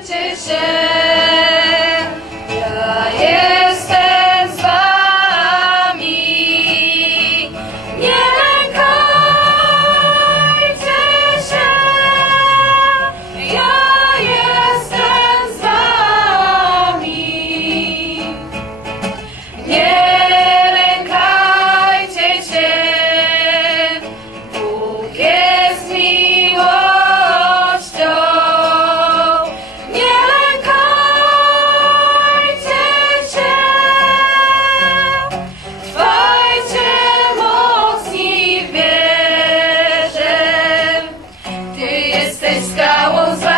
petition. Fiscal was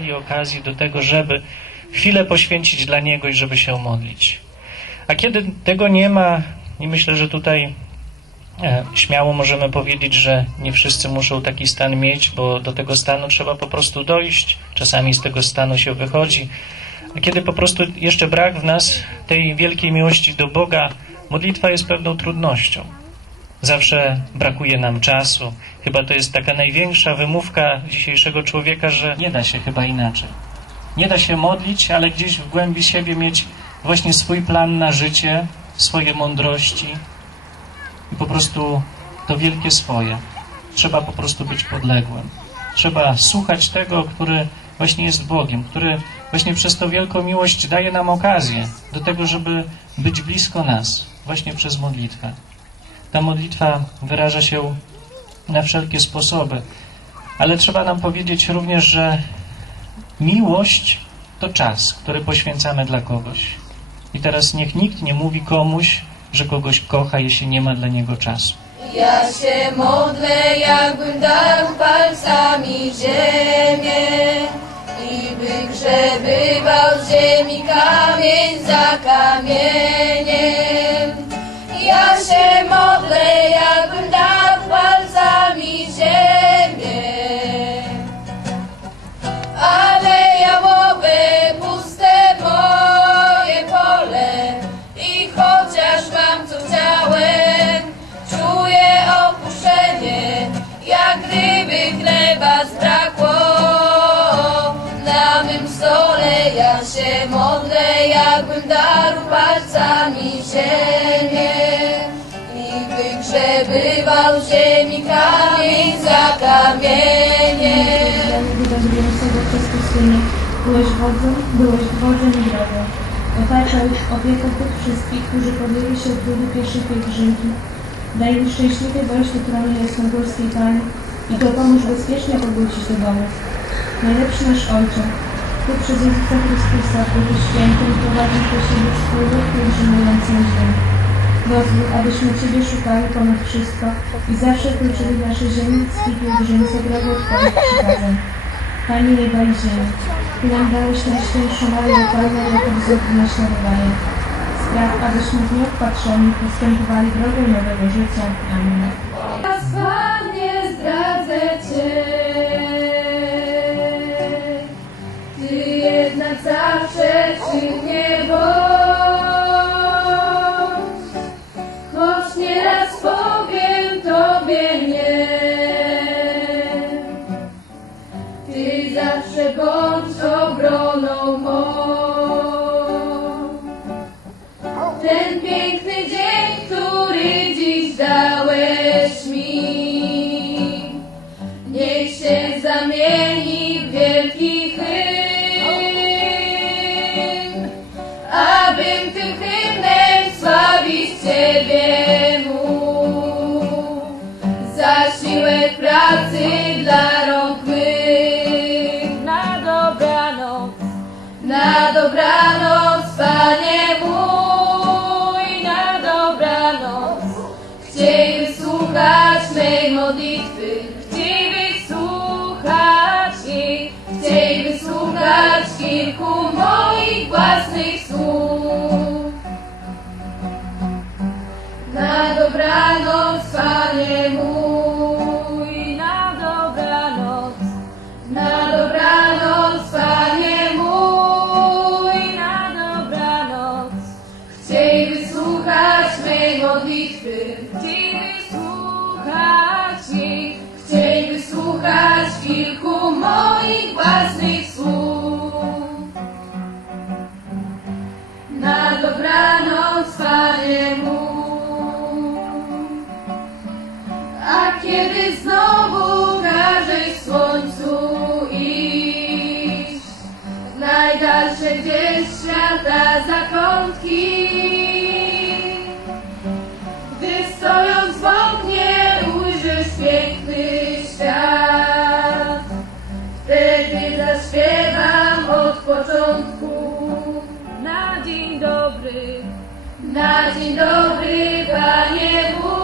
szukali okazji do tego, żeby chwilę poświęcić dla Niego i żeby się modlić. A kiedy tego nie ma, i myślę, że tutaj e, śmiało możemy powiedzieć, że nie wszyscy muszą taki stan mieć, bo do tego stanu trzeba po prostu dojść. Czasami z tego stanu się wychodzi. A kiedy po prostu jeszcze brak w nas tej wielkiej miłości do Boga, modlitwa jest pewną trudnością. Zawsze brakuje nam czasu. Chyba to jest taka największa wymówka dzisiejszego człowieka, że nie da się chyba inaczej. Nie da się modlić, ale gdzieś w głębi siebie mieć właśnie swój plan na życie, swoje mądrości i po prostu to wielkie swoje. Trzeba po prostu być podległym. Trzeba słuchać tego, który właśnie jest Bogiem, który właśnie przez tą wielką miłość daje nam okazję do tego, żeby być blisko nas, właśnie przez modlitwę. Ta modlitwa wyraża się na wszelkie sposoby, ale trzeba nam powiedzieć również, że miłość to czas, który poświęcamy dla kogoś. I teraz niech nikt nie mówi komuś, że kogoś kocha, jeśli nie ma dla niego czasu. Ja się modlę, jakbym dał palcami ziemię i wygrzebywał z ziemi kamień za kamieniem. Ja się modlę, jakbym dał palcami ziemię, ale jałowe puste moje pole i chociaż mam co chciałem, czuję opuszczenie, jak gdyby chleba zbrakło. Na mym stole ja się modlę, jakbym darł palcami ziemię za kamieniem. wydarzyjącego przez pustynię. Byłeś wodzem, byłeś dworzem i drogą. Otaczałeś opieką tych wszystkich, którzy podjęli się trudu pierwszej pielgrzymki. Daj mi szczęśliwy dojść do tronu jasnogórskiej Pani i dopomóż bezpiecznie powrócić do domu. Najlepszy nasz Ojcze, Ty przez Jezusa Chrystusa, Duchu Świętym, prowadzisz do siebie człowiek pielgrzymujący na ziemi. Pozwól, abyśmy Ciebie szukali ponad wszystko i zawsze kluczyli nasze ziemickie pielgrzymce drogą Twoich przykazań. Panie nieba i ziemi, Ty nam dałeś Najświętszą Maryję Panę jako wzór naśladowania. Spraw, abyśmy w nią postępowali drogą nowego życia. Amen. Zdradzę Cię, pracy dla rąk mych. Na dobranoc. Na dobranoc, Panie mój, na dobranoc. Chciej wysłuchać mej modlitwy, chciej wysłuchać jej, chciej wysłuchać kilku moich własnych słów. Na dobranoc, Panie mój, kiedy znowu każesz słońcu iść. W najdalsze gdzieś świata zakątki, gdy stojąc w oknie ujrzysz piękny świat, wtedy zaśpiewam od początku. Na dzień dobry, na dzień dobry, Panie mój,